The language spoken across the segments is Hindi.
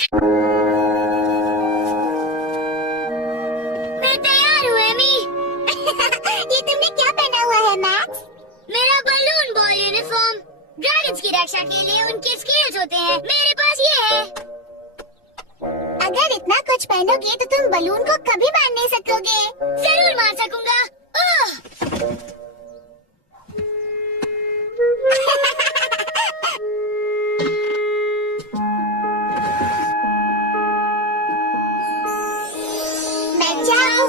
मैं तैयार हूँ एमी। ये तुमने क्या पहना हुआ है मैक्स? मेरा बलून बॉल यूनिफॉर्म। ड्रैगन्स की रक्षा के लिए उनके स्किल्स होते हैं, मेरे पास ये है। अगर इतना कुछ पहनोगे तो तुम बलून को कभी मार नहीं सकोगे। जरूर मार सकूंगा। मैं चाहूँ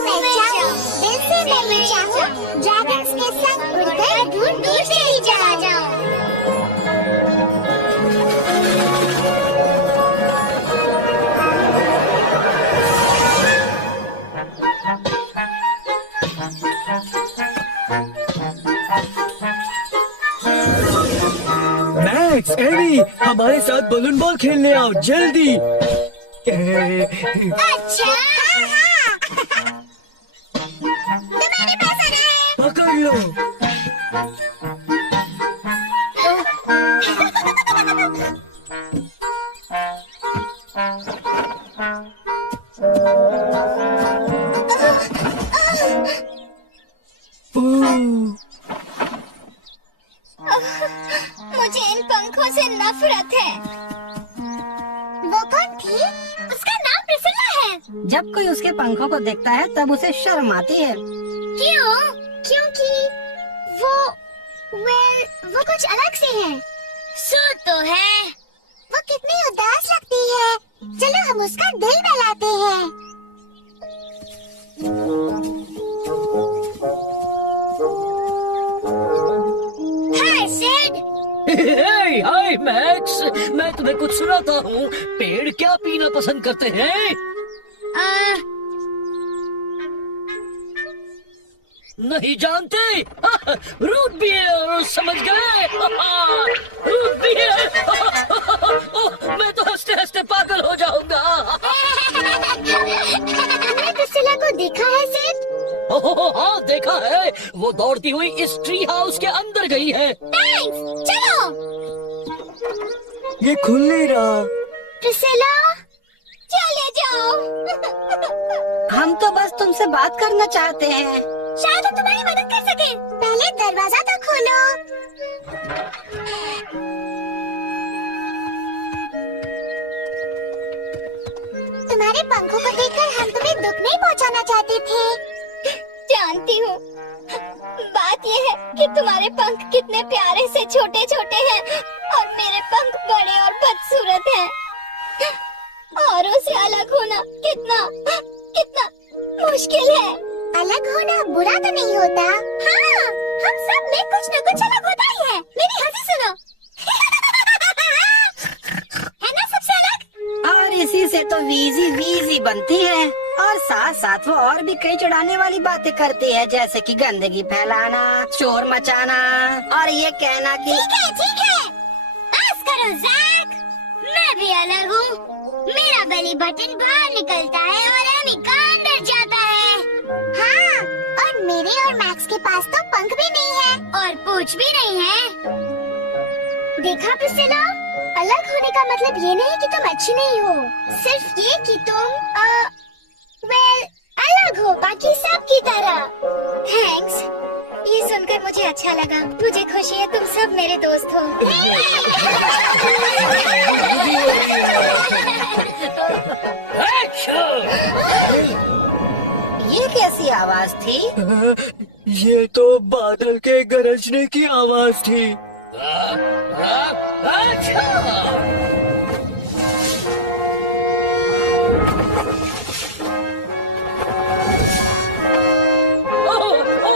दिल से मैं ये चाहूँ ड्रैगन्स के संग उड़कर दूर दूर चली चला जाऊँ। मैक्स, एमी, हमारे साथ बलून बॉल खेलने आओ जल्दी। अच्छा हाँ। तुम्हारे पास आना है। पकड़ लो। मुझे इन पंखों से नफरत है। वो कौन थी? उसका नाम प्रिसिला है। जब कोई उसके पंखों को देखता है तब उसे शर्म आती है। क्यों? क्योंकि वो कुछ अलग से है। सो तो है। वो कितनी उदास लगती है। चलो हम उसका दिल बहलाते हैं। हाय सिड। हाय मैक्स, मैं तुम्हें कुछ सुनाता हूँ। पेड़ क्या पीना पसंद करते हैं? नहीं जानते? रूट बियर, समझ गए? Root beer. मैं तो हंसते हंसते पागल हो जाऊंगा। तुमने प्रिसिला को देखा है सिड? हाँ देखा है, वो दौड़ती हुई इस ट्री हाउस के अंदर गई है। थैंक्स, चलो। ये खुल नहीं रहा। प्रिसिला, चले जाओ। हम तो बस तुमसे बात करना चाहते हैं। शायद हम तुम्हारी मदद कर सकें। पहले दरवाजा तो खोलो। तुम्हारे पंखों को देखकर हम तुम्हें दुख नहीं पहुंचाना चाहते थे। जानती हूँ। बात ये है कि तुम्हारे पंख कितने प्यारे से छोटे छोटे हैं और मेरे पंख बड़े और बदसूरत हैं। औरों से अलग होना कितना कितना मुश्किल है। अलग होना बुरा तो नहीं होता। हाँ, हम सब में कुछ न कुछ अलग होता ही है। मेरी हंसी सुनो। है ना सबसे अलग? और इसी से तो वीजी वीजी बनती है। और साथ साथ वो और भी कई चिढ़ाने वाली बातें करती है, जैसे कि गंदगी फैलाना, शोर मचाना और ये कहना कि ठीक है। बस करो जैक। मैं भी अलग हूँ। मेरा बेली बटन बाहर निकलता है और एमी का अंदर जाता है। हाँ, और मेरे और मैक्स के पास तो पंख भी नहीं है और पूंछ भी नहीं है। देखा प्रिसिला, अलग होने का मतलब ये नहीं कि तुम अच्छी नहीं हो, सिर्फ ये कि तुम अलग हो बाकी सब की तरह। थैंक्स, ये सुनकर मुझे अच्छा लगा। मुझे खुशी है तुम सब मेरे दोस्त हो। ये कैसी आवाज थी? ये तो बादल के गरजने की आवाज थी।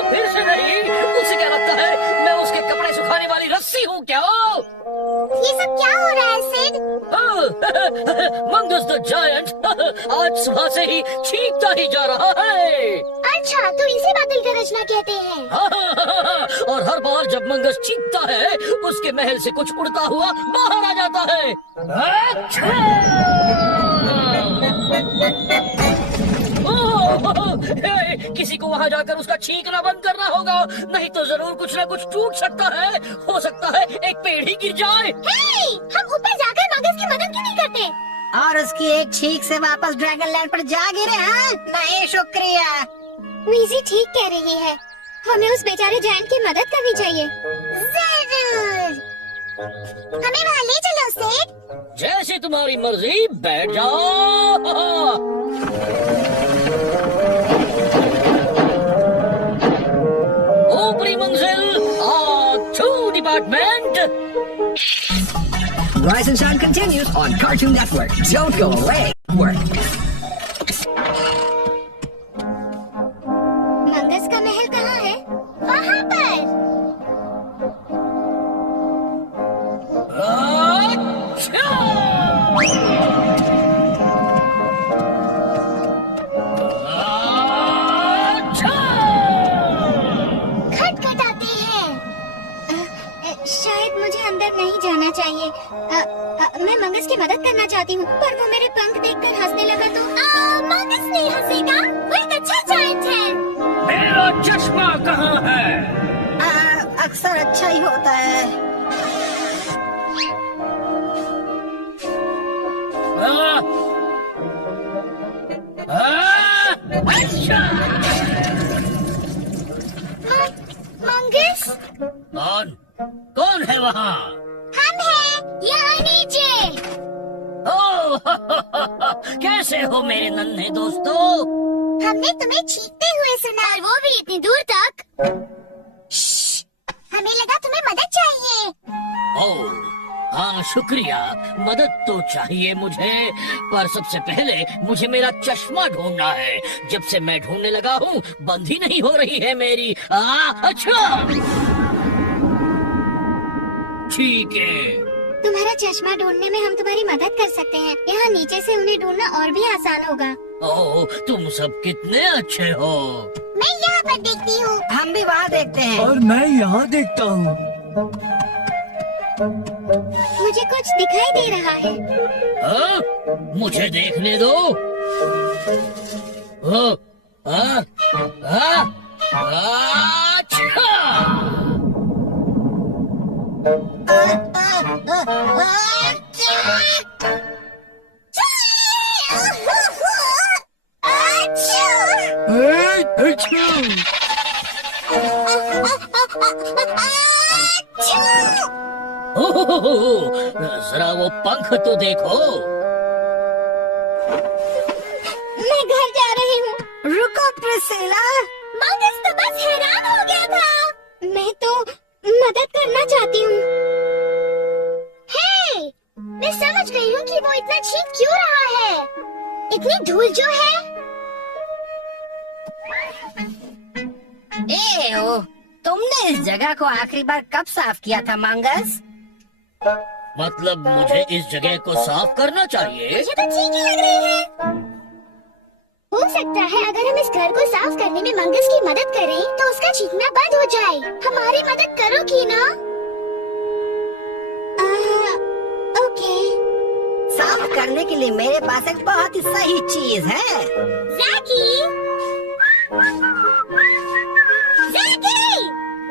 फिर से नहीं। उसे क्या लगता है मैं उसके कपड़े सुखाने वाली रस्सी हूँ क्या? ये सब क्या हो रहा है सिड? मंगस द जायंट आज सुबह से ही चीखता ही जा रहा है। अच्छा, तो इसे बादल गरजना कहते हैं। और हर बार जब मंगस चीखता है उसके महल से कुछ उड़ता हुआ बाहर आ जाता है। किसी को वहाँ जाकर उसका छींकना बंद करना होगा, नहीं तो जरूर कुछ न कुछ टूट सकता है। हो सकता है एक पेड़ ही गिर जाए। हम ऊपर जाकर मंगस की मदद क्यों नहीं करते? और उसकी एक छींक से वापस ड्रैगन लैंड पर जा गिरे। हाँ नहीं शुक्रिया। वीजी ठीक कह रही है, हमें उस बेचारे जायंट की मदद करनी चाहिए। जरूर, हमें वहाँ ले चलो सेठ। जैसे तुम्हारी मर्जी, बैठ जाओ। ऊपरी मंजिल, to department. Rise and Shine continues on Cartoon Network. Don't go away. Work. मंगस का महल कहाँ है? वहाँ पर। अच्छा! अच्छा! खटखटाते हैं। शायद मुझे अंदर नहीं जाना चाहिए। मैं मंगस की मदद करना चाहती हूँ, पर वो मेरे पंख देखकर हंसने लगा तो। मंगस नहीं हंसेगा, वो एक अच्छा जायंट है। मेरा चश्मा कहाँ है? अक्सर अच्छा ही होता है। अच्छा! मंगस, कौन है वहाँ? हम हैं यहाँ नीचे। ओह, कैसे हो मेरे नन्हे दोस्तों? हमने तुम्हें चीखते हुए सुना, और वो भी इतनी दूर तक। हमें लगा तुम्हें मदद चाहिए। ओह, हाँ शुक्रिया, मदद तो चाहिए मुझे, पर सबसे पहले मुझे मेरा चश्मा ढूंढना है। जब से मैं ढूंढने लगा हूँ, बंद ही नहीं हो रही है मेरी। अच्छा, ठीक है। तुम्हारा चश्मा ढूंढने में हम तुम्हारी मदद कर सकते हैं। यहाँ नीचे से उन्हें ढूंढना और भी आसान होगा। ओह, तुम सब कितने अच्छे हो। मैं यहाँ पर देखती हूँ। हम भी वहाँ देखते हैं। और मैं यहाँ देखता हूँ। मुझे कुछ दिखाई दे रहा है। मुझे देखने दो। अच्छा, जरा वो पंख तो देखो। मैं घर जा रही हूँ। रुको प्रिसिला। मंगस तो बस हैरान हो गया था। मैं तो मदद करना चाहती हूँ। हे, मैं समझ गई हूँ कि वो इतना चीख क्यों रहा है। इतनी धूल जो है। तुमने इस जगह को आखिरी बार कब साफ किया था मंगस? मतलब मुझे इस जगह को साफ करना चाहिए? मुझे तो ठीक ही लग रही है। हो सकता है अगर हम इस घर को साफ करने में मंगस की मदद करें तो उसका चीखना बंद हो जाए। हमारी मदद करोगी ना? ओके। साफ करने के लिए मेरे पास एक बहुत ही सही चीज है। जैकी! जैकी!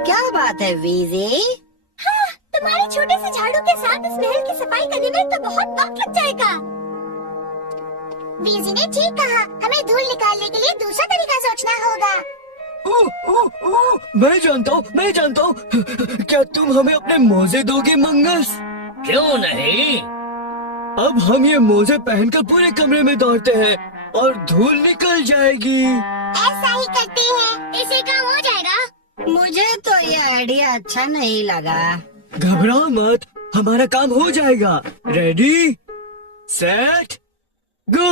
क्या बात है वीजी? हाँ, तुम्हारे छोटे से झाड़ू के साथ इस महल की सफाई करने में तो बहुत वक्त लग जाएगा। वीजी ने ठीक कहा, हमें धूल निकालने के लिए दूसरा तरीका सोचना होगा। मैं जानता हूँ। क्या तुम हमें अपने मोजे दोगे मंगस? क्यों नहीं? अब हम ये मोजे पहनकर पूरे कमरे में दौड़ते हैं और धूल निकल जाएगी। ऐसा ही करते हैं, इससे काम हो जाएगा। मुझे तो ये आइडिया अच्छा नहीं लगा। घबराओ मत, हमारा काम हो जाएगा। रेडी, सेट, गो।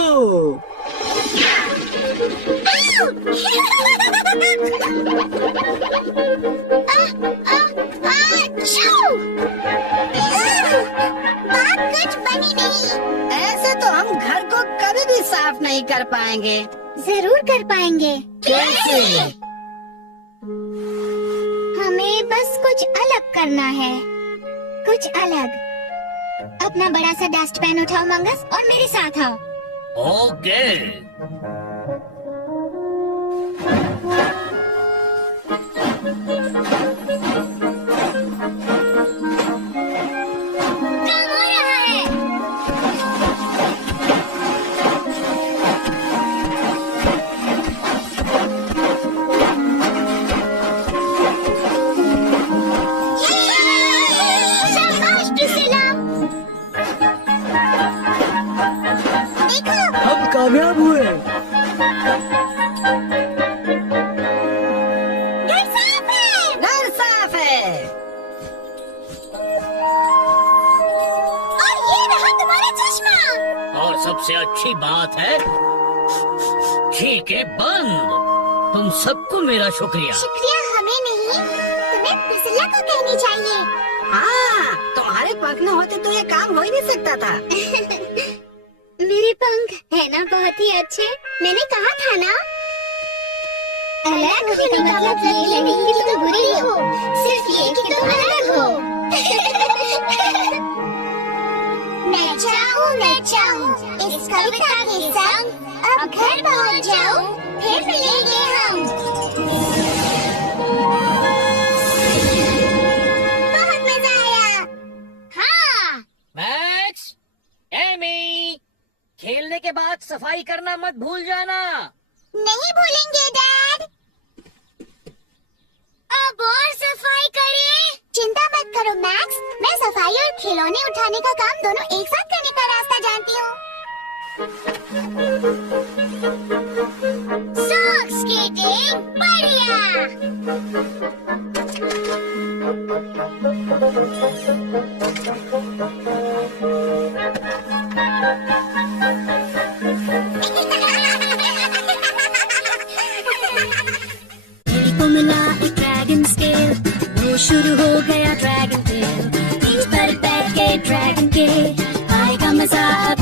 बात कुछ बनी नहीं। ऐसे तो हम घर को कभी भी साफ नहीं कर पाएंगे। जरूर कर पाएंगे। कैसे? हमें बस कुछ अलग करना है, कुछ अलग। अपना बड़ा सा डस्टबिन उठाओ मंगस और मेरे साथ आओ। ओके। काम हो रहा है। कामयाब हुए। घर साफ है। घर साफ है। और ये रहा तुम्हारा चश्मा। और सबसे अच्छी बात है छींके बंद। तुम सबको मेरा शुक्रिया। शुक्रिया हमें नहीं, तुम्हें प्रिसिला को कहनी चाहिए। हाँ, तुम्हारे पंख न होते तो ये काम हो ही नहीं सकता था। मेरे पंख है ना बहुत ही अच्छे। मैंने कहा था ना। अलग होने का मतलब ये नहीं कि तुम बुरी हो, सिर्फ ये कि तुम अलग हो। मैं चाहूँ इस कविता के संग अब घर पहुँच जाऊँ, फिर मिलेंगे हम। बहुत मजा आया। हाँ। मैक्स, एमी, खेलने के बाद सफाई करना मत भूल जाना। नहीं भूलेंगे डैड। अब और सफाई करें। चिंता मत करो मैक्स, मैं सफाई और खिलौने उठाने का काम दोनों एक साथ करने का रास्ता जानती हूँ। सॉक स्केटिंग बढ़िया। को मिला एक ड्रैगन स्केल, वो शुरू हो गया ड्रैगन टेल। पीठ पर बैठ के ड्रैगन के आएगा मजा अब